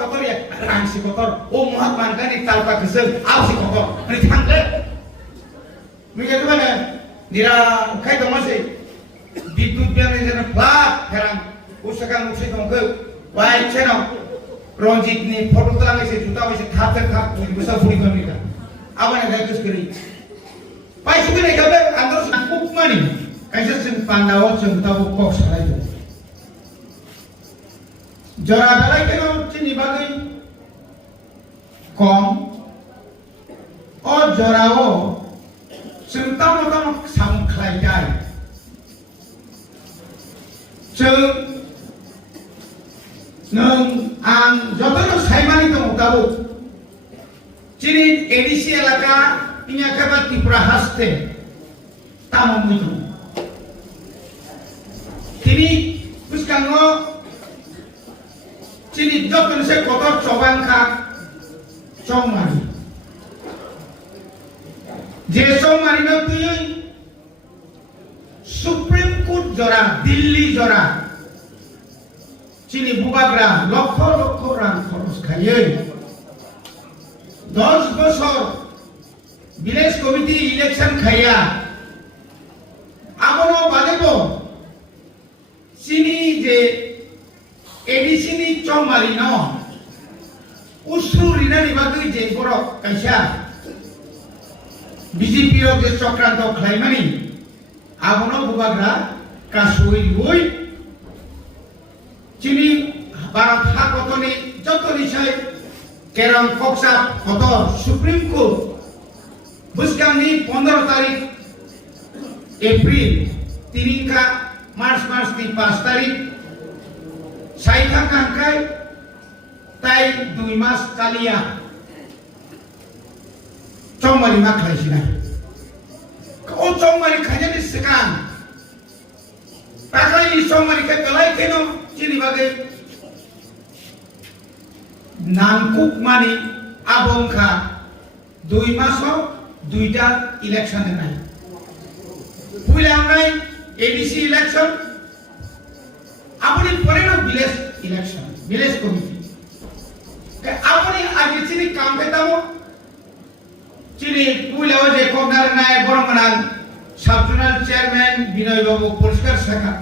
kotor ya rang si kotor oh Muhammad kan di talpa kesel au si kotor ini tanggle begitu mana dira kai to masih বিদ্যুৎ বিয়ানে যেন flat ফেরান উসাকান use দংকে Y চেনো রঞ্জিত নি photo তোলা হইছে জুতা হইছে থাপে থাপ বুসা ফুড়ি কমিকা আবানে গাইকস করি পাইছু কি নাই খাবে আন্দর কুক মানি কাইসা সিন পান্ডাও চুমতা বক কক সালাই দো জরা গালাই কেন চিনি বাগই কম ও জরাও চুমতা মতন সাম খাই যায় nung ang jotono saimani to mutabu chini edisi elaka inya kaba Tripura haste tamo mutu kini puskango chini jotono se kotor chobangka chongmani je chongmani no tuyui Supreme Court jora Delhi jora chini bubagra lokho lokho ran khoros khaye 10 বছর village committee election khaya abono badebo chini je ADC ni chomali no usru rina ni bagui je boro kaisa BJP ro je chokranto khlaimani abono bubagra kasui oi chini barat hakotoni jotoni sai kerang koksa kotor Supreme Court buskangni 15 tarik April tiringka March ni 5 tarik saitha kangkai tai 2 mas kalia chomari maklai sina o chomari khajani sekan takai chomari ke kalai keno chini bagai nankuk mani abongkha 2 maso 2টা election নাই পুইলা আমরাই ADC election আপনি পরে না village election village committee আপনি আগে চিনি কাম দেতামো চিনি পুইলাও যে কমদার নাই বরমনাল সাবজোনাল চেয়ারম্যান বিনয় বাবু পরিষ্কার শাখা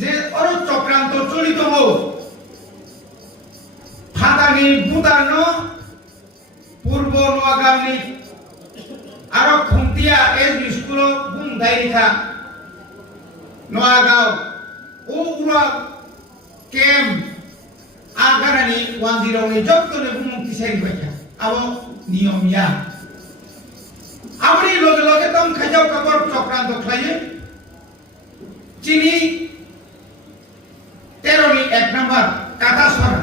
যে অর চক্রান্ত চলিত হো ফাদানি বুদানো পূর্ব নোয়াগামনি আর খুন্তিয়া এস স্কুল বুম দাইরিখা নোয়াগাঁও ও উরা কেম আগারানি 10 নি যতনে বুম কিসাই বাইকা আবো নিয়মিয়া আমরি লগে লগে তম খাজাও কাপড় চক্রান্ত খাইয়ে চিনি 13 নি 1 নাম্বার কাটা সরা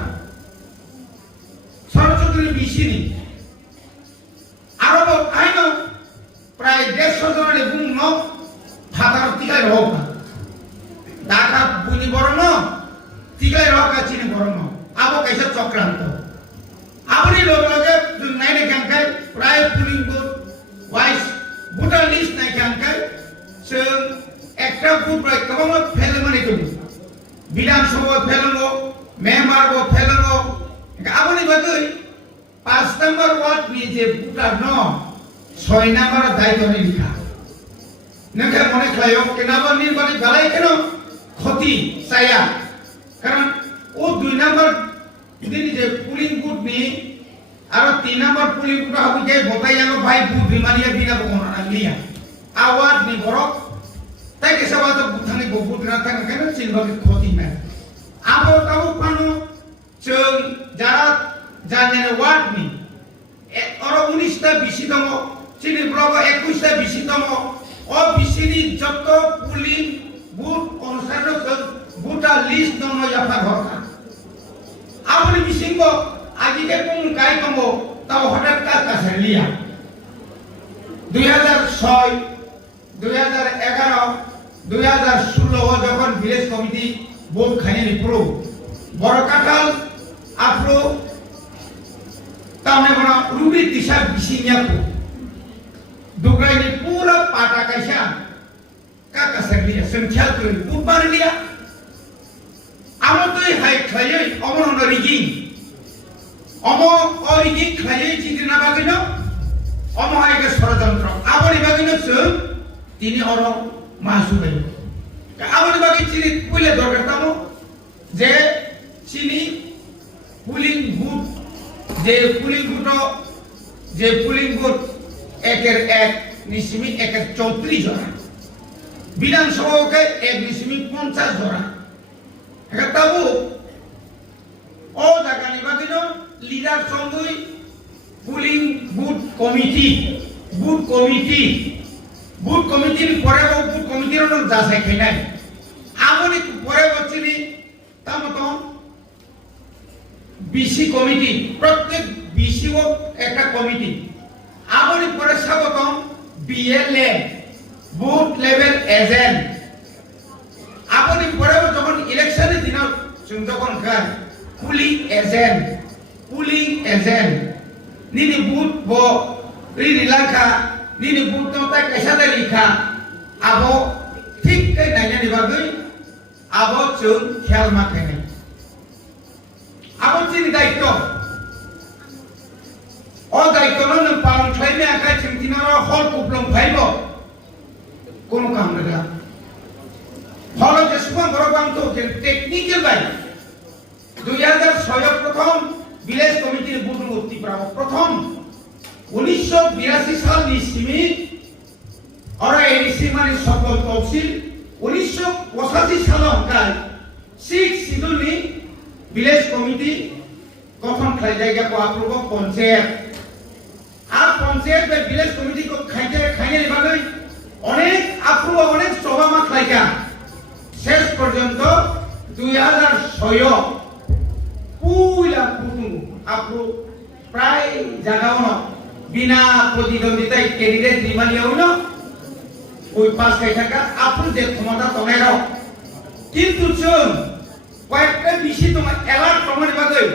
সরচন্দ্রী বিশিনি আরব আইনো প্রায় 150 জনের বুম ন ফাদার তিগাই রহক ঢাকা বুনি বরণ তিগাই রহক চিনি বরণ আবো কাইসা চক্রান্ত আমরি লগে লগে নাইনে গাঙ্কাই প্রায় polling booth wise voter list নাই গাঙ্কাই সে একটা বুথ প্রায় কম ফেলে মানে করি বিধানসভা ফেলনো মেম্বার গো ফেলনো আপনি বাকি 5 নম্বর ওয়ার্ড নিয়ে যে ভোটার ন 6 নম্বর দায়িত্ব লিখা নকে মনে খায়ও কেনাবা নির্বাচন গালাই কেন ক্ষতি চাইয়া কারণ ও 2 নম্বর দিন যে পুলিং বুথ নি আর 3 নম্বর পুলিং বুথ হবে যে বতাই জানো ভাই বুথ বিমানিয়া বিনা কোন আলিয়া আওয়াজ নি বরক তাই কে সবা তো বুথানি বুথ না থাকে কেন চিনবাকে ক্ষতি না আবো তাও পানো চং যারা জানেন ওয়ার্ড নি আর 19টা বিশিতম চিনি ব্লক 21টা বিশিতম ও বিশিনি যত পুলিং বুথ অনুসার ভোটার লিস্ট নন যাফা ঘরকা আপনি বিশিঙ্গ আজিকে কোন কাই কমো তাও হঠাৎ কাছে লিয়া 2006 2011 2016 যখন ভিলেজ কমিটি ভোট খাইনি প্রো বড় কাঠাল আপরো তামনে বড় রুবি দিশা বিশিনিয়াকো দুগরাইনি পুরো পাটা কাইসা কাকা সাগলিয়া সংখ্যা করে বুবার লিয়া আমতই হাই খাইয়ে অমরন রিগি অম অরিগি খাইয়ে চিন্তা না বাগিনো অমহায়কে ষড়যন্ত্র আবনি বাগিনো তিনি অর মাসুবাই আবনি বাগি চিনি কইলে দরকার তামো যে চিনি পুলিং বুথ যে পুলিং বুথ একের এক নিসিমি একের 34 জনা বিধানসভাকে 1.50 জনা এটা তাবু ও জায়গানি বাগিনো লিডার সঙ্গই পুলিং বুথ কমিটির পরে বুথ কমিটির যাচাই খাই নাই আমনি পরে বচ্ছিনি তামতো বিসি কমিটি প্রত্যেক বিসি ও একটা কমিটি আমনি পরে স্বাগতম বিএলএ বুথ লেভেল এজেন্ট আপনি পরে যখন ইলেকশনের দিন যখন খান পুলিং এজেন্ট নিনি বুথ বো রিনি লাখা নিনি বুথ তো তাই কেসাদে লিখা আবো ঠিক কই নাইনি বাগৈ আবো চুন খেয়াল মাখাই আবো চিনি দায়িত্ব ও দায়িত্ব নন পালন খাইমে আকাই চিন্তিনার হল কুপলং ফাইব কোন কাম লাগা হলো যে সুমান বড়বাং তো টেকনিক্যাল বাই 2006 প্রথম ভিলেজ কমিটির বুথ উত্তি প্রাম প্রথম 1982 সাল নিসিমি ওরা এডিসি মানে সকল তহসিল 1985 সাল অঙ্কায় 6 সিডনি ভিলেজ কমিটি গঠন খাই জায়গা কো আপ্রুভ পঞ্চায়েত আর পঞ্চায়েত বা ভিলেজ কমিটি কো খাইয়ে বাগৈ অনেক আপ্রুভ অনেক সভা মা খাইকা শেষ পর্যন্ত 2006 পুইলা পুতু আপ্রুভ প্রায় জায়গাও বিনা প্রতিদ্বন্দ্বিতায় ক্যান্ডিডেট নিমালিয়াও না ওই পাস খাই থাকা আপ্রুভ যে ক্ষমতা তমেরাও কিন্তু চুন কয়েকটা বিষয় তোমার অ্যালার্ট প্রমাণ বাগৈ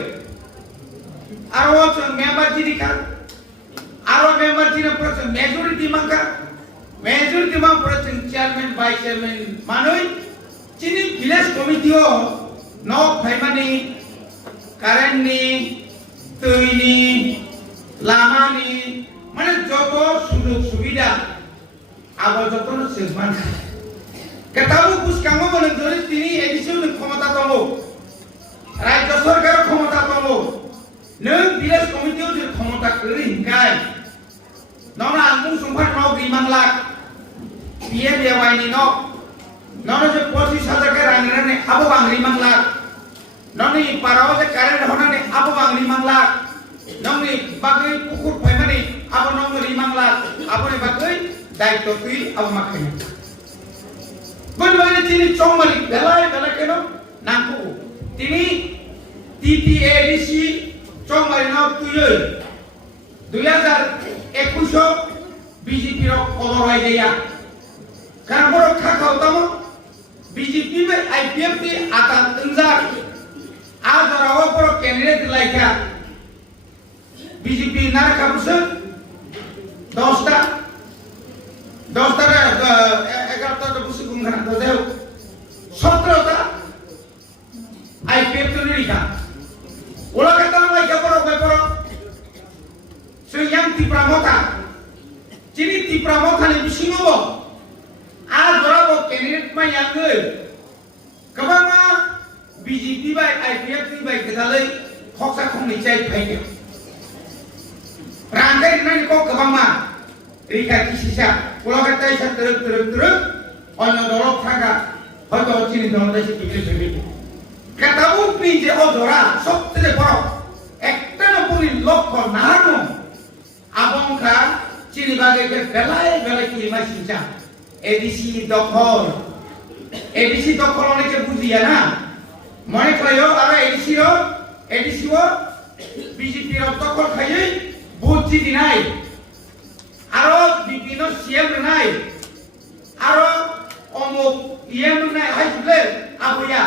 আর ও মেম্বার যিনি খান আরো মেম্বার যিনি পড়েছেন মেজরিটি মাং পড়েছেন চেয়ারম্যান ভাইস চেয়ারম্যান মানুষ যিনি ভিলেজ কমিটিও নক ফাইমানি কারেন্টনি তৈনি লামানি মানে যত সুযোগ সুবিধা আবার যত সেজমান কেতাবু কুসকাঙ্গ বলেন যদি তিনি এডিশন ক্ষমতা পাবো রাজ্য সরকার ক্ষমতা পাবো নং ভিলেজ কমিটিও যে ক্ষমতা করে হিংকাই ননা আঙ্গুং সংখ্যা নক রিমাংলাক পিএম এওয়াইনি নক ননা যে 25,000 কে রাংরানে আবো বাং রিমাংলাক ননি পারাও যে কারেন্ট হনানে আবো বাং রিমাংলাক ননি বাগৈ পুকুর ফাইমানি আবো নং রিমাংলাক আবনে বাগৈ দায়িত্ব তুই আবো মাখানি বলবানে তিনি চৌমালি বেলায় কেন নাকু তিনি টিটিএডিসি চৌমালি নাও তুই 2021 বিজেপির খবর হয় দেয়া কারণ বড় খাখাও তাম বিজেপি মে আইপিএফ টি আতা তঞ্জার আজ রাও বড় ক্যান্ডিডেট লাইকা বিজেপি না কাবুস 10টা 11টা বসে গুমখানা তো দেও 17টা আইপিএফ তো লিখা ওলা কথা লাইকা বড় yang tipramota cini tipramota ni bisingo a dorabo candidate ma yang ge kabama BJP bai IPF bai kedalai khoksa khongni chai phaike rangai nai ko kabama rika kisisa kolakai sa teruk onyo dorok thaga hoyto cini donodai se pikir phebe katabu ni je odora sobtheke boro একটা নপুরি লক্ষ্য নাহানো আবংখা চিনিবাগে বেলায় কিলিমা সিংচা ADC দখল অনেকে বুঝিয়া না মনে করেও আর ADC বিজেপির দখল খাইয়ে বুঝছি নাই আরো বিভিন্ন সিএম নাই আরো অমুক ইএম নাই হাইলে আবুয়া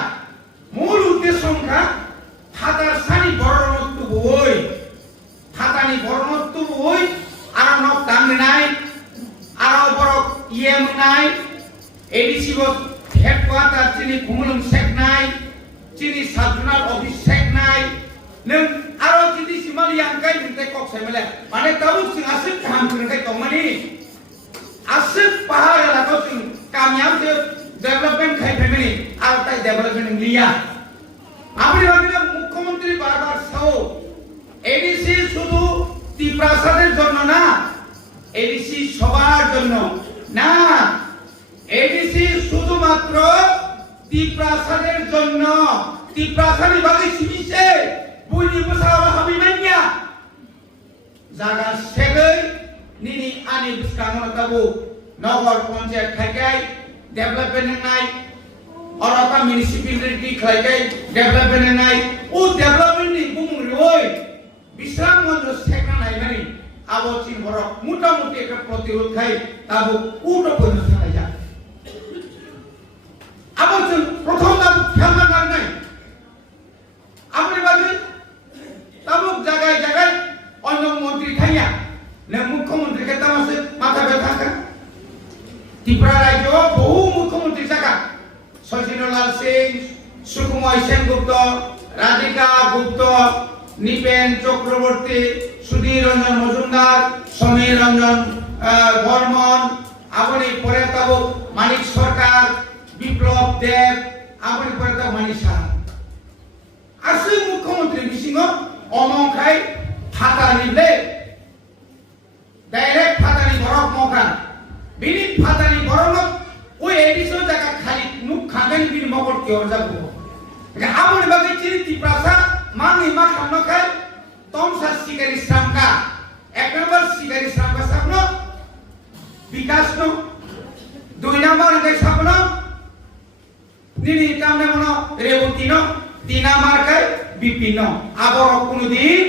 মূল উদ্দেশ্য সংখ্যা হাতার সানি বড়নত্ব বই হাতানি বড়নত্ব বই আর নক দাম নাই আর বড় ইএম নাই এডিসি হেডকোয়ার্টার চিনি কুমুলুং শেখ নাই চিনি সাবজোনাল অফিস শেখ নাই নং আরো যদি semele mane tahu sing asik kaham kai tomani asik pahar la ko sing kamyab se development khai family আর তাই development লিয়া আপনি ভাবেন মুখ্যমন্ত্রী বারবার সাও এডিসি শুধু ত্রিপ্রাসাদের জন্য না এডিসি সবার জন্য না এডিসি শুধুমাত্র ত্রিপ্রাসাদের জন্য ত্রিপ্রাসাদি বাকি সিমিছে বুঝি বসাওয়া হবে মাইয়া জায়গা সেগৈ নিনি আনি বিস্কানো তাবু নগর পঞ্চায়েত খাইকাই ডেভেলপমেন্ট নাই অরকা মিউনিসিপালিটি খাইকাই ডেভেলপমেন্ট নাই ও ডেভেলপমেন্ট নি বুমুরই বিশ্রাম মন্দির সেকনা নাই মানে আবো চিন বড় মোটামুটি একটা প্রতিরোধ খাই তাবু উটো করে থাকা যায় আবো চিন প্রথম তাবু খেলনা নাম নাই আপনি বাজে তাবু জায়গায় জায়গায় অন্য মন্ত্রী থাইয়া না মুখ্যমন্ত্রীকে তামাসে মাথা ব্যথা করে ত্রিপুরা রাজ্য বহু মুখ্যমন্ত্রী জায়গা শচীন্দ্রলাল সিং সুকুময় সেনগুপ্ত রাধিকা গুপ্ত নিপেন চক্রবর্তী সুধীর রঞ্জন মজুমদার সমীর রঞ্জন বর্মন আপনি পরে তাবো মানিক সরকার বিপ্লব দেব আপনি পরে তাবো মানিক শাহ আসি মুখ্যমন্ত্রী বিসিংহ অমংখাই ফাতা নিলে ডাইরেক্ট ফাতানি বরফ মকান বিনি ফাতানি বরফ ওই এডিসো জায়গা খালি মুখ খাগানি বিন মকর কি অরজাবো আপনি বাকি চিনি ত্রিপ্রাসাদ মানি মা খানো খাই তমসা সিগারি শ্রামকা এক নম্বর সিগারি শ্রামকা স্বপ্ন বিকাশ নো দুই নম্বর কে স্বপ্ন নিনি কামনে মনো রেবতী নো তিন নম্বর কে বিপিন আবর কোনদিন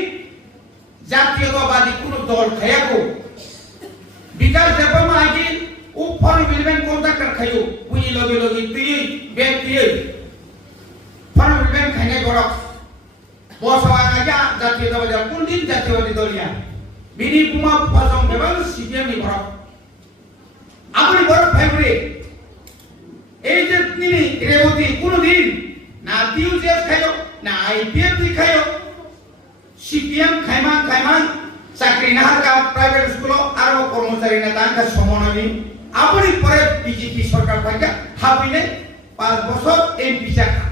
জাতীয়তাবাদী কোন দল খায়াকো বিকাশ দেবমা আইজি উপর মিলবেন কন্ট্রাক্টর খাইও বুঝি লগে লগে তুই ব্যক্তি ফর মিলবেন খাইনে গরক বসওয়া আজা জাতীয়তাবাদী কোনদিন জাতীয়বাদী দলিয়া বিনি পুমা ফসং দেবল সিপিএম নি গরক আপনি গরক ফেভারে এই যে তিনি রেবতী কোনদিন না টিউজেস খাইও না আইপিএফ খাইও সিপিএম খাইমান চাকরি না হারকা প্রাইভেট স্কুল আর কর্মচারী না তাঙ্কা সমননি আপনি পরে বিজেপি সরকার পাইকা হাবিনে 5 বছর এমপি চাকা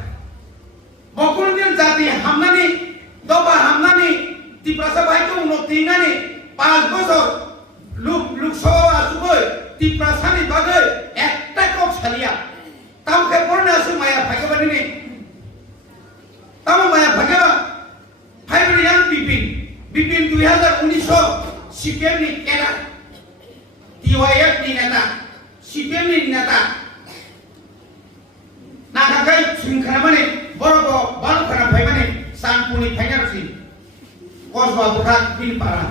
বকুলদিন জাতি হামনানি দবা হামনানি ত্রিপ্রাসা বাইকে উন্নতি নানি 5 বছর লোকসভা আসুবই ত্রিপ্রাসানি বাগে একটা কক ছালিয়া তামকে পড়নে আসু মায়া ভাগ্যবানি নি তাম মায়া ভাগ্যবা ফাইভরিয়ান বিপিন 2019 সিপিএম নি কেনা টিওয়াইএফ নি নেতা সিপিএম নি নেতা নাগাগাই সিংখানা মানে বড় বালখানা ভাই মানে সানপুনি ফাইনারসি কসবা বুড়া বিন পারা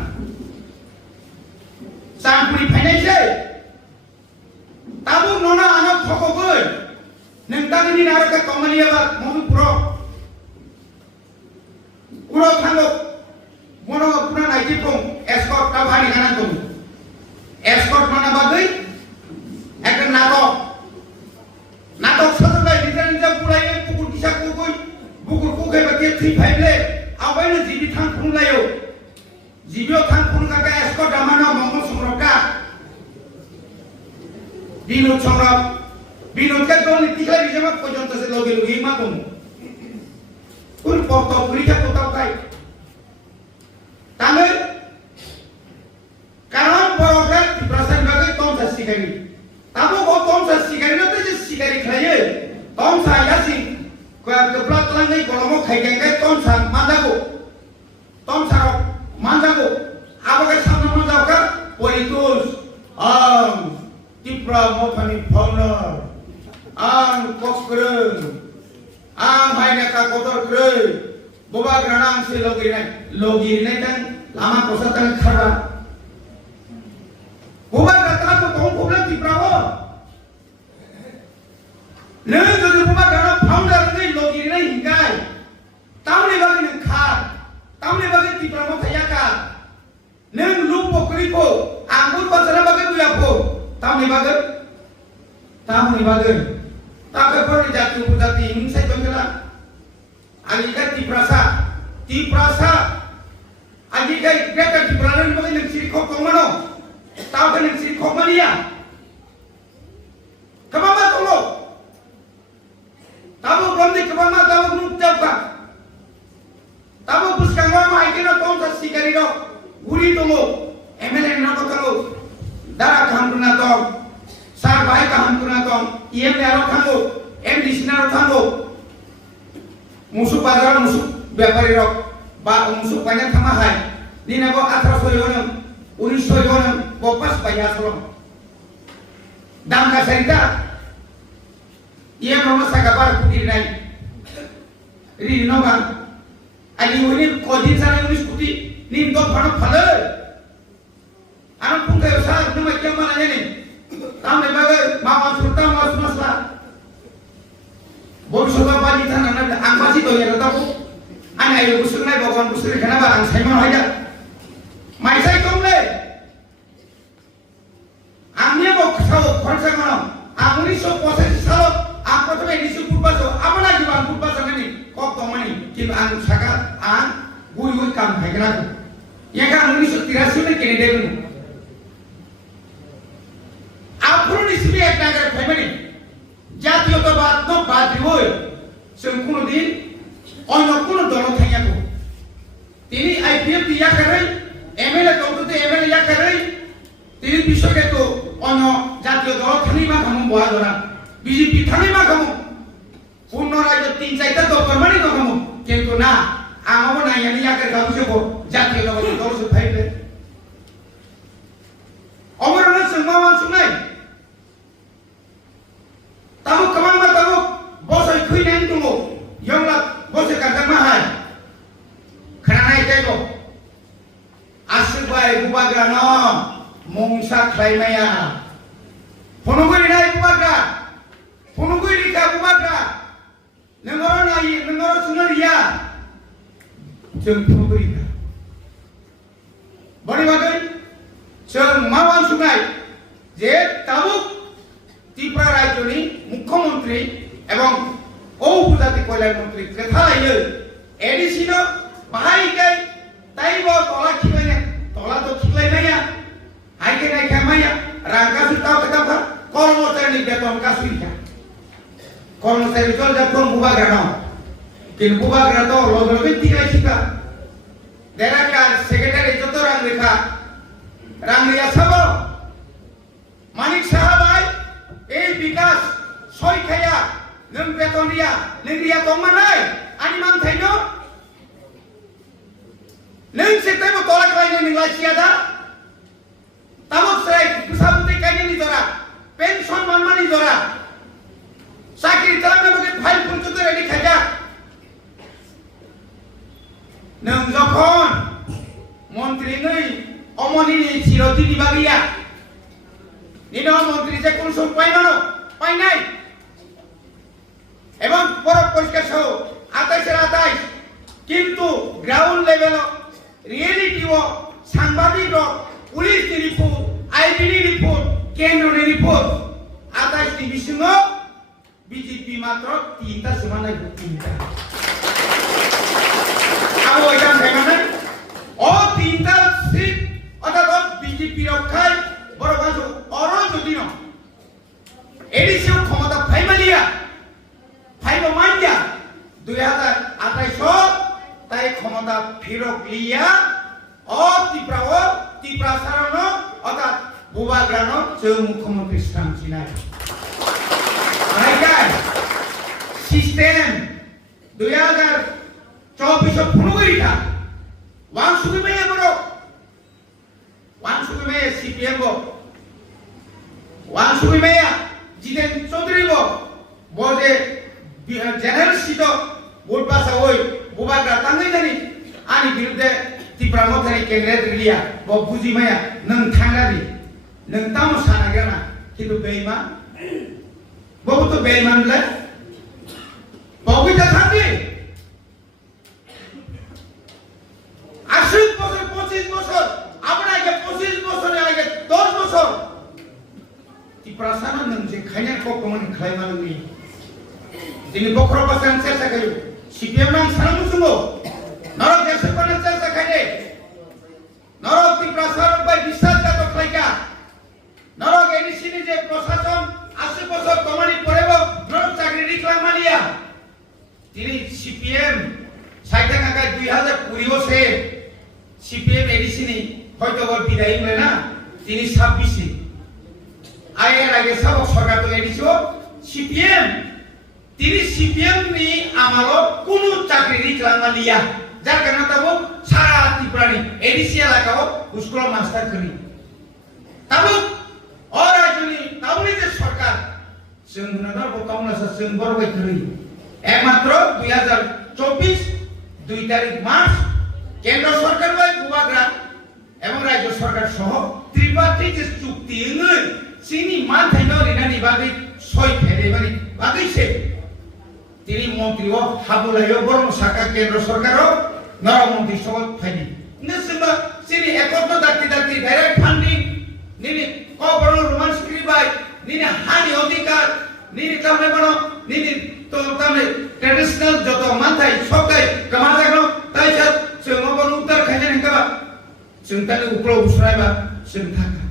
সানপুনি ফাইনাইছে তাবু ননা আনক থকগৈ नोंथांनि नारका कमानियाबा मनुपुरो उरो थांगो मनो पुना नाइटिफों एस्कॉर्ट ता भारी गाना दं एस्कॉर्ट माना बागै একটা नाटक सजबाय निजा निजा पुरायो पुकुर दिसा कुगै बुकुर कुगै बाके थि फाइले आबायनो जिबि थां खुंलायो जिबियो थां खुंगाका एस्कॉर्ट दामाना मंगल संरका बिनु संरक বিনোদকে দল নীতিকার হিসেবে পর্যন্ত সে লগে লগে মাতুম কোন পক্ষ পরীক্ষা কোথাও খাই তাহলে কারণ বড়রা প্রশ্ন ভাগে কম শিকারি তাবো কম শিকারি না তো যে শিকারি খাইয়ে কম সায়াসি কপলা তলাঙ্গাই গরম খাইগাঙ্গাই কম সা মাজাগো কম সা মাজাগো আবকে সামনে মাজাওকা পরিতুস ত্রিপুরা মফানি founder ang kokkreng ang hainaka kotor krei boba granang se logi nai kan lama kosatan khara boba kata to tong khobla tiprawo ne jo boba granang founder nai logi nai hingai tamne bagi ne kha tamne bagi tiprawo thayaka ne lup pokri po anggur pasara bagi buya po tamne bagi ताके पर जाति उपजाति हिंसा बंगला आलिका ত্রিপ্রাসা Agi kai greater di peranan bagi nang siri kok mano. Tahu kan nang siri kok mania. Kemama tolo. Tahu belum di kemama tahu belum jawab. Tahu buskang mama ikena tom sa sikari do. Uri tolo. MLA na bakalo. Dara kampuna tom. Sar bhai kampuna tom. EM aro thango. MDC na thango. Musuh bazar musuh व्यापारी rock बा मुसुक पाया थमा है दिन अब 1819 वापस पाया सलो दाम का सरिता ये नमस सगाबार कुटी नहीं री नोगा अली उन्हें कोडिन सारे 19 कुटी नीम दो फण फल आना पुंगे उसा नुमा क्या माना नहीं ताम ने बागे मामा सुरता मास मसला बोल सोगा बाजी था ना आंखासी तो ये रता को Ana ayo busur nai bawan busur kenapa ang Simon aja, mai saya komle, angnya bok sao konser mana, anguni so proses sao, apa tu ini so purba so, apa lagi bang purba so ni, kok tomani, kini ang saka ang gui kam hai kena, yang kan anguni so 83 ni kini dulu, apa ni sih yang nagar family, jati atau bat no bat diwoi, sengkuno din और नकुल दोनों थैया को तीनी IPF दिया कर रही MLA तो MLA या कर रही तीनी विश्व के तो अन्य जातीय दल थानी मा खमु बुआ दरा बीजेपी थानी मा खमु पूर्ण राज्य 3-4 तो परमाणु तो खमु किंतु ना आमो ना यानी या कर गाव से को जातीय दल से फाइल अमरना संगमान सुनाई तामु कमांग मा तामु बस खुई नहीं तुमो यंगला bos kadang mahal, kerana itu asal bayi bubagrano mungsa klaimaya, punugui nai bubagra, punugui lika bubagra, negara sunaria, jeng punugui lika, bani bagai, jeng mawan sungai, je tabuk tipra rajoni mukhamantri, ebang Oh Bupati Kuala Menteri, kata ia, edisi no, bahai kai, tai bawa tolak kibanya, tolak tu kibai maya, hai kai naik maya, rangka sudah ketapa, kormo tadi beton kasuinya, kormo tadi beton jatuh buba grano, kin buba grano, logo lebih tiga kita, daerah kan sekretari itu orang mereka, rangnya sabo, manik sahabai, bikas, soy kaya. Neng beton dia, neng dia kong manai, animan thaino, neng setai mo tolak lain neng Malaysia dah, tamu serai pusat kaini ni zora, pension man ni zora, sakit dalam nama file pun tu ready kerja, neng zokon, menteri ni, omoni ni siroti di bagia, ni nama menteri saya konsum pai nai. এবং পরক পরিষ্কার সহ 28 কিন্তু ground level reality ও সাংবাদিক police report IBD report কেন্দ্র report 28 division BJP মাত্র 3টা সমান 3টা আবো এটা মানে ও 3টা সিট অর্থাৎ বিজেপি রক্ষায় বড় বাজু অর যদি ন এডিসিও ক্ষমতা ফাইমালিয়া Hai pemanja 2028 tai ক্ষমতা ফিরক লিয়া tipra sarano otak bubagrano jeung মুখ্যমন্ত্রী সাংচিনাই mereka sistem 2024 Punugurita Wang Sugimaya bro Wang Sugimaya CPM bo Wang Sugimaya Jiten Chaudhary bo boje general sito bulpasa oi bubagra tangai jani ani birude tipra mothari kengret rilia bo buji maya nang thangari nang tamo sana gana kintu beiman bo to beiman le bo ta thangi 80 বছর 25 বছর আমরা আগে 25 বছরে আগে 10 বছর tipra sana nang je khanya ko komon khaima ngi Ini bokro pasan saya kayu. CPM nang sana musuh. Narok desa panas saya kayu. তিনি CPM সাইটা কাকায় 2020 সে CPM এডিসিনি হয়তো বিদায় হলে না তিনি 26 আয়ের আগে সব সরকার তো এডিসিও সিপিএম তিনি সিপিএম নি আমালো কোনো চাকরি রিক্লামা লিয়া যার কারণে তাবো সারা ত্রিপুরানি এডিসি এলাকাও স্কুল মাস্টার করি তাবো অরাজনী তাবনি যে সরকার जों नगर बकावनासा जों बरबाय करी एकमात्र 2024 2 तारिख मार्च केंद्र सरकार बाय गुवाग्रा एवं राज्य सरकार सह त्रिपाठी जे चुक्ति ओङै सिनि मानथाइनो रिनानि बागै सय फेरेबानि बागै से তিনি মন্ত্রী ও হাবুলাইও বরং শাখা কেন্দ্র সরকারও নরমন্ত্রী সহ ফাইনি নেসিবা সিনি একত্র দাঁতি দাঁতি ডাইরেক্ট ফান্ডিং নিনি কবরণ রোমান্স ক্রিবাই নিনি হানি অধিকার নিনি তামে বড় নিনি তো তামে ট্র্যাডিশনাল যত মানথাই সবকাই কামা জাগনো তাই সাথ जों বড় উত্তর খাইনে নঙ্গা जों তালে উপর উসরাইবা जों থাকা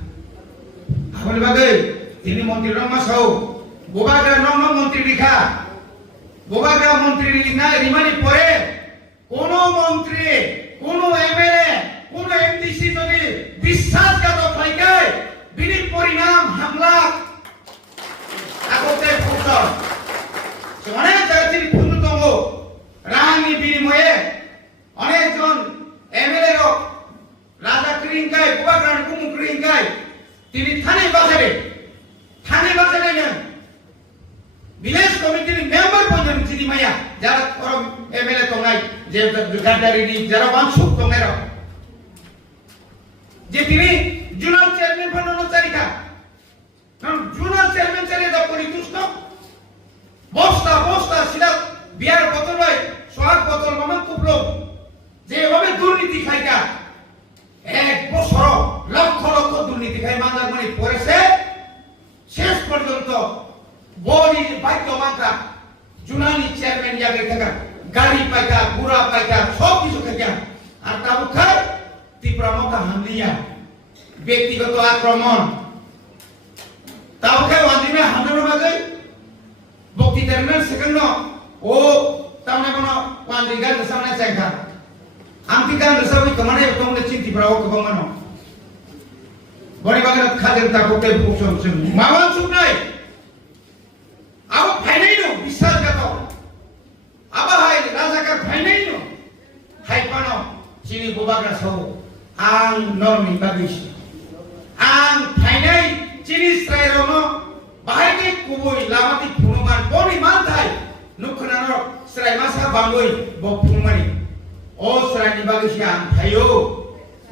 আমল বাগৈ তিনি মন্ত্রী রমাসও গোবাগ্রা নম মন্ত্রী লিখা গোবাগ্রা মন্ত্রী না রিমানি পরে কোন মন্ত্রী কোন এমএলএ কোন এমডিসি যদি বিশ্বাসঘাতক হয় বিনি পরিণাম হামলা আগতে ফুটল অনেক জায়গায় ফুটতম রাঙি বিনিময়ে অনেকজন এমএলএ রাজা ক্রিংকাই গোবাগ্রার কুমু ক্রিংকাই তিনি থানে বাজারে নেন ভিলেজ কমিটির মেম্বার পর্যন্ত চিনি মাইয়া যারা এমএলএ তঙ্গাই যে গাড্ডারি যারা বাংশুক তঙ্গেরা যে তিনি জুনাল চেয়ারম্যান বানানো তারিখা কারণ জুনাল চেয়ারম্যান চালিয়ে দাও পরিতুষ্ট বস্তা সিধা বিয়ার বোতল হয় সোহাগ বোতল মামা কুপলো যেভাবে দুর্নীতি খাইকা এক বছর লক্ষ লক্ষ দুর্নীতি খাই মান্দারমণি পড়েছে শেষ পর্যন্ত বড়ি বাক্য মাত্রা জুনানি চেয়ারম্যান জায়গা থাকা গাড়ি পাইকা বুড়া পাইকা সব কিছু খাইকা আর তাও খায় ত্রিপুরা মকা হামলিয়া ব্যক্তিগত আক্রমণ তাও খায় ওয়াদিমে হামলার বাগে বক্তৃতার মেন সেকেন্ড ও তামনে কোন ওয়াদি গান সামনে চাইখা আমতি গান সবই তোমানে তোমনে চিন্তি প্রাও কো মানো বড়ি বাগে খাদেন তা কোতে ফুসন মাওয়ান সুপ নাই আও ফাইনাইনো বিশ্বাসঘাতক আবা হাই রাজাকার ফাইনাইনো হাইপানো চিনি গোবাগ্রা সহ আং নরমি বাগিস আং ফাইনাই চিনি স্রাইরনো বাহাইকে কুবই লামাতি ফুনুমান বনি মানথাই নুখনার স্রাইমাসা বাঙ্গই বফুনমানি ও স্রাইনি বাগিস আং থাইও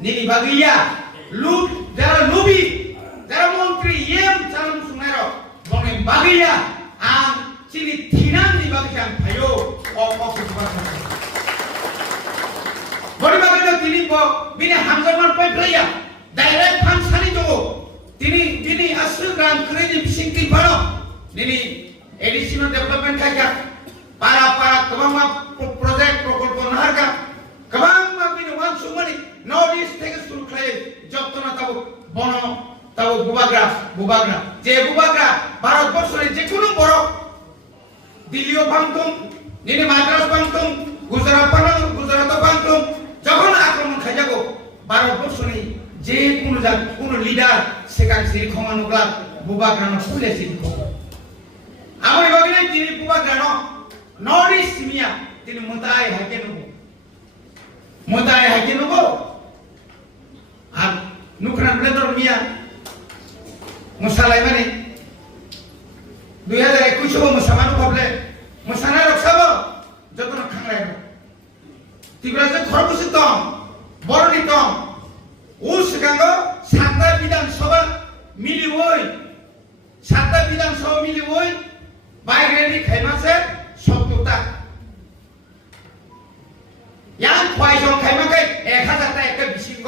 নিনি বাগিয়া লুট যারা লুবি যারা মন্ত্রী এম চালন সুনাইর বনে বাগিয়া ang sini tinan di bagian payo okok sebagainya. Bodi bagian tini bo bini hamzaman pai playa direct fansani jo tini bini asal ran kredit bisingti baro nini additional development kaya para kebang project prokolpo naharga kebang bini wan sumani notice থেকে শুরু করে যতনা তাও বন তাও বুবাগ্রা যে বুবাগ্রা ভারতবর্ষের যে কোনো বড় দিল্লিও ভাঙতুম নিনে মাদ্রাস ভাঙতুম গুজরাট ভাঙতুম যখন আক্রমণ খাই যাব ভারতবর্ষের যে কোনো লিডার সেখানে সেই ক্ষমানুগ্লা বুবাগ্রানো খুলে শিল্প আমার ভাবিলে তিনি বুবাগ্রানো নর্থ ইস্ট মিয়া তিনি মোতায় হাইকে নেব আর নুকরান ব্লেডর মিয়া মুসালাইমানি 2021 মুসামানু ভাবলে মুসানা রক্ষাব যতন খাংলাইব তিব্রা যে খরবসিতম বরণিতম ও সিগাঙ্গ সাতটা বিধানসভা মিলিবই বাইরেনি খাইমাসে সত্যতা yang kwaijong kaimakai 1000 ta একটা বিশিঙ্গ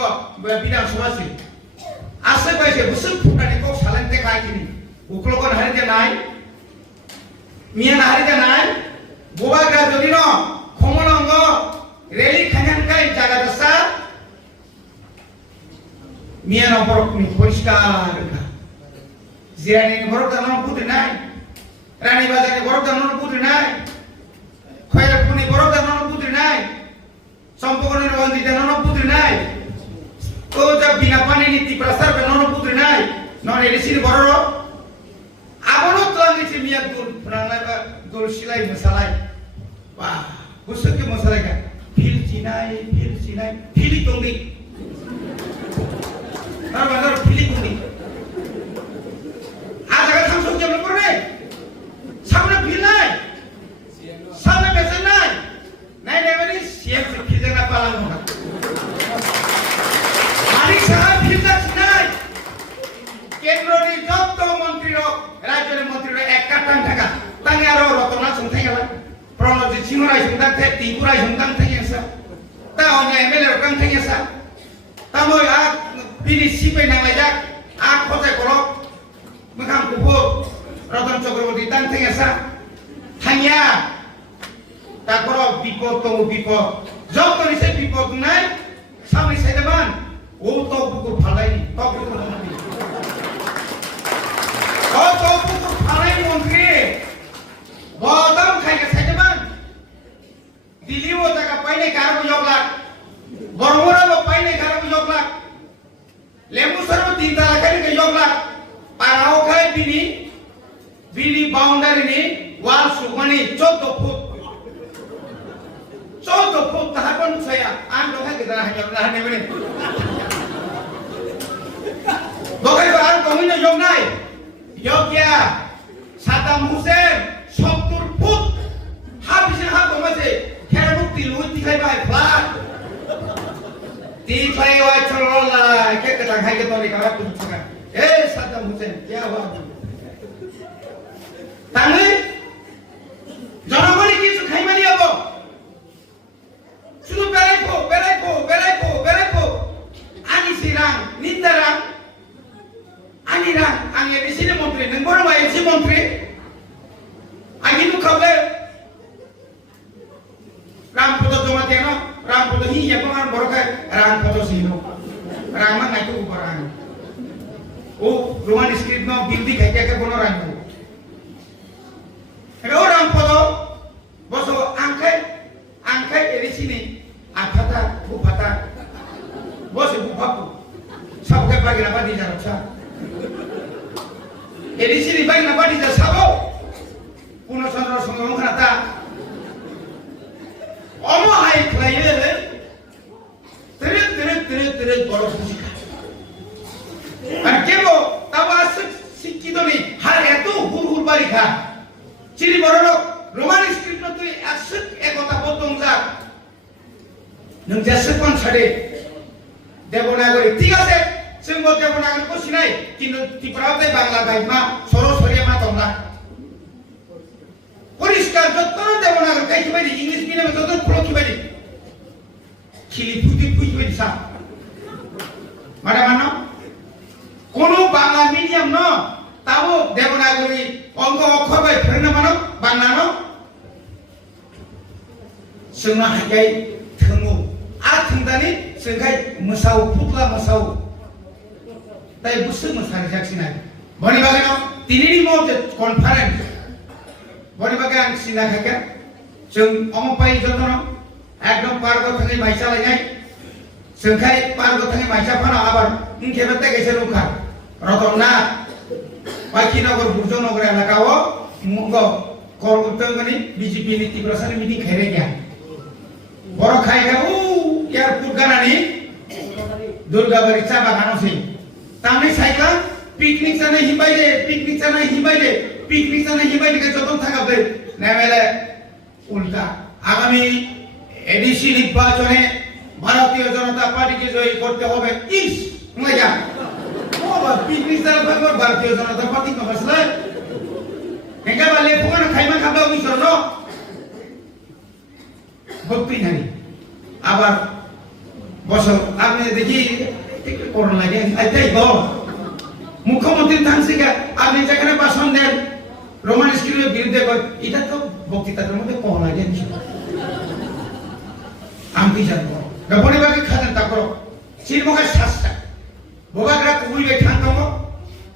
বিধানসভা আছে আছে কইছে বুসুন ফুটানি কো সালেনতে কাইনি উকলকন হারিতে নাই মিয়া হারিতে নাই গোবাগ্রা যদি ন খমলঙ্গ রেলি খানান কাই জায়গা দসা মিয়া নম্বর পরিষ্কার জিরানি বড় দানো পুতে নাই রানী বাজারে বড় দানো পুতে নাই খয়ের সম্পূর্ণ বন্দিতে ননপুত্র নাই তো যা বিনা পানি নীতি প্রসার ননপুত্র নাই নন এডিসির বড় আবারও তো নিচে মিয়া দুল ফুরানা বা দুল সিলাই মশালাই বাহ বুঝতে মশালাই কা ফিল চিনাই ফিলি তঙ্গি আর বাজার ফিলি তঙ্গি আজ আগে থাম সব কেমন করবে সামনে ফিল নাই সামনে বেসে নাই নাই মানে সিএম সে ফিল না পালানো না মালিক সাহেব ফিল নাই কেন্দ্রের যত মন্ত্রীর রাজ্যের মন্ত্রীর এক কাটান টাকা তাই আরো রতনা সংখ্যা গেল প্রণজিৎ সিংহ রায় সংখ্যা থেকে ত্রিপুরায় সংখ্যা থেকে এসা তা অন্য এমএলএ রকম থেকে এসা তা মই আর বিনি সিপে নাংলাই যাক আর খোঁজে করো মোখাম কুকুর রতন চক্রবর্তী তান থেকে এসা থাইয়া তারপর বিপদ তো বিপদ যত নিচে বিপদ নাই সামনে সাইডমান ও তো কুকুর ফালাইনি তো কুকুর মন্ত্রী বদম খাইকে সাইডমান দিল্লি ও জায়গা পাইনে কারো জগলা বরমরা পাইনে কারো জগলা লেবু সরব 3 তালা খাইকে জগলা পারাও খাই বিনি বাউন্ডারি নি ওয়াল সুমানি 14 ফুট তাহা কোন ছায়া আন দোকাই কে দাঁড়া জগলা নেবেন দোকাই আর কমিন জগ নাই যোগ্যা সাদ্দাম হুসেন 70 ফুট হাবিসে হাত কমাছে খেরা মুক্তি লুই দিখাই ভাই ফ্ল্যাট ती खाई वाई चलो ला के कटा खाई के तो निकाला कुछ छका ए साद्दाम हुसैन क्या हुआ ताने জনগণ কিছু খাই মারি আবো শুধু বেরাইপো আনি সিরাং নিন্দারাং আনি রাং আনি এসিনে মন্ত্রী নং বড় ভাই এসি মন্ত্রী আগিনু খাবে রামপদ জমাতে না রামপদ হি এবং আর বড় খায় রামপদ সিনো রামা নাইতো উপরাং ও রোমান স্ক্রিপ্ট ন বিলদি খাইকে কোন রাখবো ও রামপদ বসো আংখাই এরিসিনি আফাতা বুফাতা বসে বুফাপু সবকে বাগিনা বাদি যাচ্ছে এরিসিনি বাগিনা বাদি যা সাবো কোন চন্দ্র সঙ্গে ওখানটা অমহাই খাইলে তেরে বড় শিক্ষা আর কেবো তাবা শিক্ষিত নেই হার এত হুর বাড়ি খা চিনি বড় লোক রোমান স্ক্রিপ্ট তুই একতা বলতম যা নং যাচ্ছে কোন ছাড়ে দেবনাগরী ঠিক আছে जों देबनागरी को सिनाय किन्तु ত্রিপুরাতে বাংলা ভাইমা সরাসরি মা তোমরা পরিষ্কার যত দেবনাগরি কাইকি বাড়ি ইংলিশ মিডিয়ামে যত ফ্লো বাড়ি খিলি ফুটি বাড়ি সা মানে মানো কোন বাংলা মিডিয়াম ন তাও দেবনাগরি অঙ্ক অক্ষর বাই ফেরনা মানো বাংলা ন जोंना हायगाय थोङो आ थोंदानि जोंखाय मोसाव फुटला मोसाव তাই বুঝতে মশারি যাচ্ছি না বনি বাগে ন তিনিনি মধ্যে কনফারেন্স বনি বাগে আং সিনা খাকে जों অমপাই যতন একদম পার্গ থেকে মাইসা লাগাই जोंखाय पार्ग থেকে মাইসা ফানা আবার ইনকেবেতে গেছে লুকা রতননা বাকিনগর বুর্জনগর এলাকাও মুগ করগতঙ্গনি বিজেপি নীতি প্রসার মিটিং খেরে গিয়া বড় খাই খাবো এয়ারপোর্ট গানানি দুর্গাবাড়ি চা বাগান আছে তামনি সাইকেল পিকনিক জানা হিবাইলে পিকনিক জানা হিবাইলে যতন থাকাবে নেমেলে উল্টা আগামী এডিসি নির্বাচনে ভারতীয় জনতা পার্টিকে জয়ী করতে হবে ইস মজা ও পিকনিক জানা ভারতীয় জনতা পার্টি কমাসলে একা বালে ফুগান খাইমা খাবে অবিশ্বাস ন ভক্তি নাই আবার বসো আপনি দেখি করোনা লাগে আইতাই গো মুখ্যমন্ত্রী থানসিকা আপনি যেখানে ভাষণ দেন রোমান স্ক্রিপ্টের বিরুদ্ধে এটা তো বক্তৃতার মধ্যে কম লাগে আমি জানবো গবনিবাকে খাদেন তারপর চিরমুখা শাস্তা বোবাগ্রা কুইবে থানতম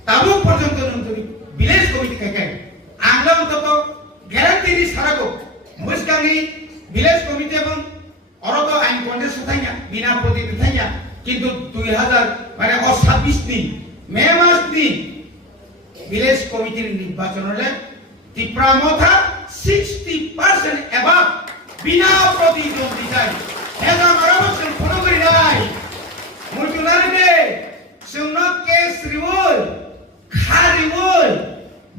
তাবু পর্যন্ত নন্তরি ভিলেজ কমিটি থেকে আমরা অন্তত গ্যারান্টি সারাগো মুসকানি ভিলেজ কমিটি এবং অরত আইন কন্টেস্ট থাইয়া বিনা প্রতিদ্বন্দ্বী থাইয়া কিন্তু 2000 মানে 26 দিন মে মাস দিন ভিলেজ কমিটির নির্বাচন হলে ত্রিপুরা মথা 60% এবাব বিনা প্রতিদ্বন্দ্বিতায় এটা মারাবসেন ফলো করি নাই মুরজুলারিনে সুনো কেস রিউল খারিউল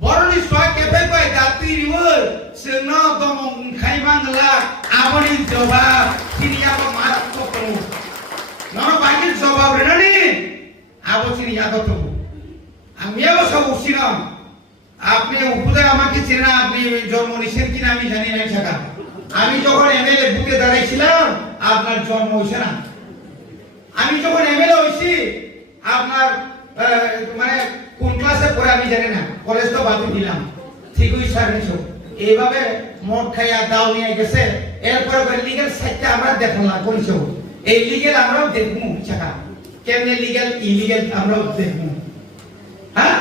বরনি সয় কেফে কয় দাতি রিউল সুনো দমং খাইমাংলা আমনি জবাব সিরিয়াবো মারাত্মক প্রমু নর বাইকের জবাব রেনানি আবো সিরিয়া দত আমি আবার সব উঠছিলাম আপনি উপদে আমাকে চেনা আপনি জন্ম নিছেন কিনা আমি জানি না থাকা আমি যখন এমএলএ বুকে দাঁড়াইছিলাম আপনার জন্ম হইছে না আমি যখন এমএলএ হইছি আপনার মানে কোন ক্লাসে পড়ে আমি জানি না কলেজ তো বাদ দিলাম ঠিকই সার্ভিস এইভাবে মদ খাইয়া দাও নিয়ে গেছে এরপরে লিগ্যাল সাইডটা আমরা দেখলাম কইছো এই লিগ্যাল আমরাও দেখবো ছাকা কেমনে লিগ্যাল ইলিগ্যাল আমরাও দেখবো হ্যাঁ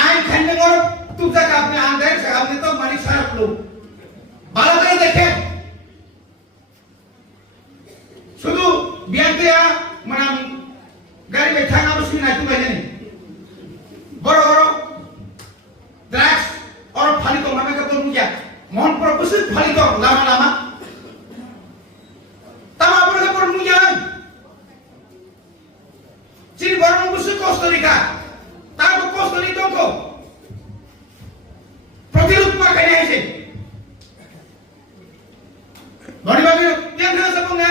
আইন খান্ডে মোর তুজা আপনি আন্দাজ আপনি তো মানি সারাপ লোক ভালো করে দেখেন শুধু বিয়ান্তিয়া মানে গাড়ি বেঠা না বসি না তুমি জানেন বড় বড় ড্রাগস और फाली तो मामे का तो मुझे मोहन प्रपोजिट फाली तो लामा लामा तब आप लोग पर मुझे चिर बड़ा मुझसे कोस्टरिका ताको कोस्टरिका को प्रतिरूप में कहने हैं बड़ी बात है ये क्या सब होंगे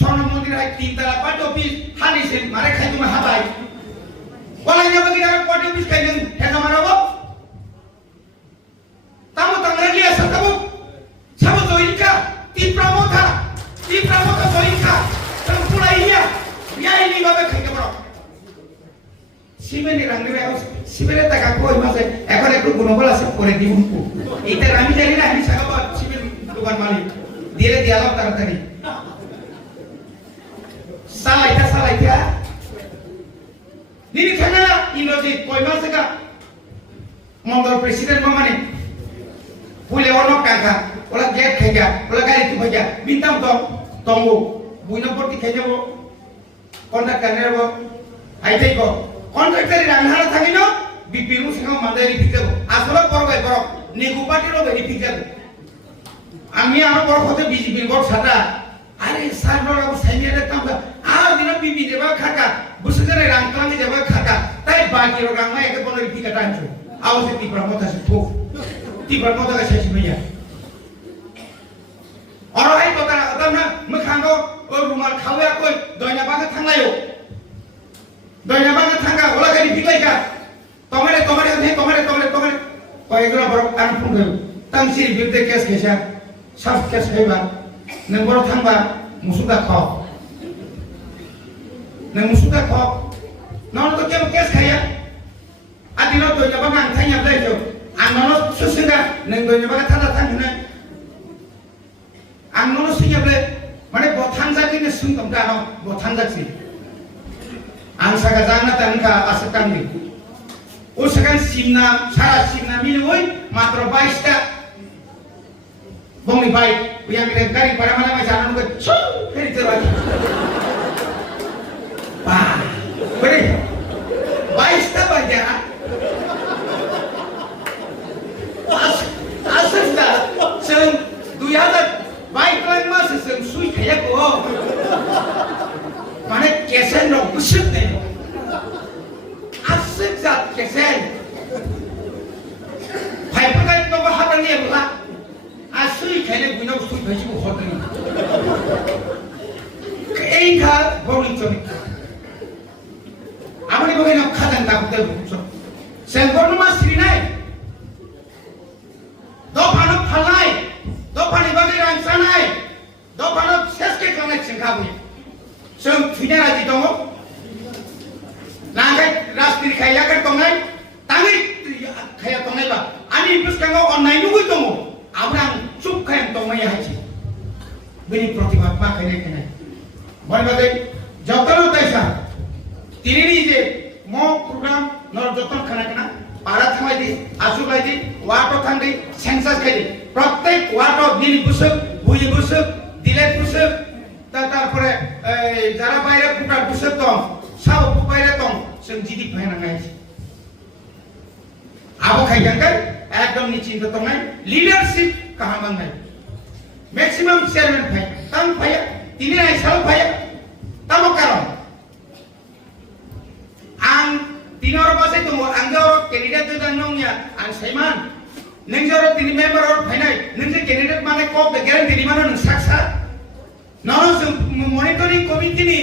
सोना मंदिर है 3 तला 5 ऑफिस हानी से मारे खाई तुम्हें हाबाई वाला ये बगैर 5 ऑफिस कहीं है हमारा वो tamu tangrelia satabu sabu zoinka ti pramotha zoinka sampura iya ya ini babe khai boro সিমেনি রাঙ্গরে সিমেরে টাকা কই মাসে এখন একটু গুণবল আছে করে দিব এইটা আমি জানি না আমি সাগাবা সিমের দোকান মালিক দিয়ে দিয়ালাম তাড়াতাড়ি সালাইতা নিনি খানা ইনোজি কই মাসে কা মন্ডল প্রেসিডেন্ট মামানে Pule ono kaka, ola get kaya, ola gari tu baca, bintang tom, tombo, buina porti kaya bo, kontrak karena bo, aite ko, kontrak dari ranghara thaki no, bipiru singa mandai ripikte bo, asola porbai porok, negupati lo beri pikte bo, ami aro porok hote biji bilbor sata, are sar lo aku saini ada tamka, dina bibi deba khaka, busukare rangklangi deba khaka, tai bagi lo rangma eke bono ripika tancu, awas eti pramota se thuk. Tiba kota ke sesi meja. Orang lain kota atau na mekhango rumah khawe aku doanya banget thanglayo. Doanya banget thangga ola kali biklai ka. Tomare. Kau ekor borok anpun gayo. Tang siri bilde kes kesya. Sab kes kaiba. Neng borok thangba musuda kau. Neng musuda kau. Non to kem kes kaya. Adino doanya banget thangnya belajo. Anono susunga nenggonya baga tanda tangune anono sunya ble mane bothang jaki ne sungam dano bothang jaki angsa ga jana tanka asakang ni usakan simna sara simna miloi matro 22 ta bongi baik yang kita kari pada mana macam anu ke heri terwaki wah beri 22 ta baja asasta sen 2000 baik kan mas sen sui kayak ko mana kesen no kusut ne asik zat kesen pai pakai to hatan ni la asui kayak guna sui bhaji ko hotan ei kha boni choni amani bagai na khatan ta kutel bucho sen gorno mas sri nai Dopano palai, dopani bagi rangsanai, dopano seske connection kabu. Sem fina lagi tongo, nangai rastri kaya kan tongai, tangi kaya tongai ba. Ani impus kango online nunggu tongo, abrang cup kaya tongai haji. Bini प्रतिभात्मा kene. Boleh bagi jauh taisa. Tiri ni je mau program nor jauh kena. Para thamai di, asu gai di, wato thang di, sensas gai di. Protek wato nini busuk, buyi busuk, দিলে বুঝে তারপরে যারা বাইরে cutter বুঝে দম sub বাইরে দম जों जिदि फायनांनाय आबो खायगांगाय एकदम निचिंत तंगाय लीडरशिप काहामांगाय मैक्सिमम चेयरमैन फाय ताम फाय तिनि आइसाल फाय तामो कारण आं तिनर बासे दङ आं जर कैंडिडेट दोदां नंया आं सैमान नों जर तिनि मेम्बर और फायनाय नों जे कैंडिडेट माने को ग्यारेंटी नि माने नों साक्सा न जों मनिटरिंग कमिटिनि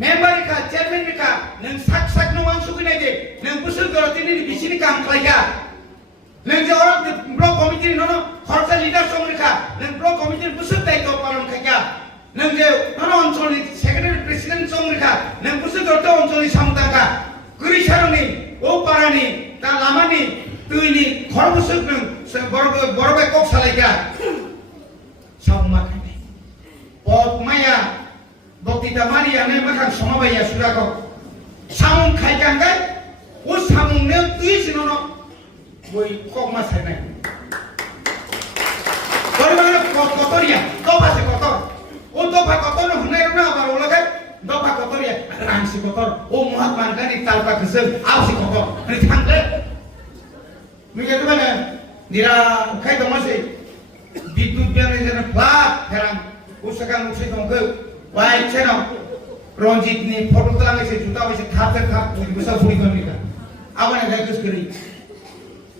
मेम्बर का चेयरमैन का नों साक नों आं सुखैनाय दे नों बोसोर गरतिनि बिसिनि काम खालायगा नों जे और ब्लक कमिटि न खरसा लिडार संरेखा नों ब्लक कमिटि बोसोर दायित्व पालन खायगा नों जे न अञ्चलनि सेक्रेटारि प्रेसिडेन्ट संरेखा नों बोसोर गरत अञ्चलनि सामुदांगा गैसारनि ओ पारानि दा लामानि दैनि खर बोसोर नों बरबाय कक सालायगा सावमा खायनाय पदमाया बक्तिता मारिया ने मखां समाबाया सुराखौ सामुं खायगांगाय ओ सामुंनो दुइसिनो बय ककमा सायनाय बरबानो कतरिया दफासे कतर ओ दफा कतर होननाय रना आबार ओलागाय दफा कतरिया रांसि कतर ओ महात्मा गांधी तालपा गोसो आवसि कतर नि थांले मिगे बाने निरा खाय दमासै बिद्युत बेने जन फ्लाट फेरां उसागां उसाय दंगो वाइ चेनाव रंजित नि फटो तलांगे से जुता वैसे थाते थाप बुसा फुरी गमिका आबाने गाय गोसगरी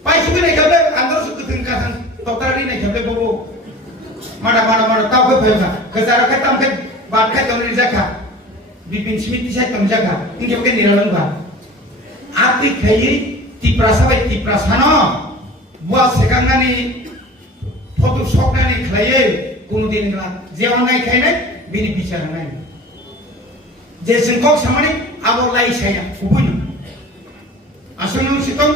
पाइसु ने खबे आंदर सु कथिन का थां तोतारी ने खबे बबो माडा ताव के फैगा गजारा का तम के बात का तमरी जाखा बिपिन स्मिथ से तम जाखा इनके के निरालंगा आति खयि तिप्रासा बाय तिप्रासानो बुआ सेगांगानि फटो सकनानि खलाये कुनु दिनग्रा जेवन नाय खायनाय बिनि बिचार नाय जे जोंखौ सामानि आबो लाइसाया गुबुन आसननु सितम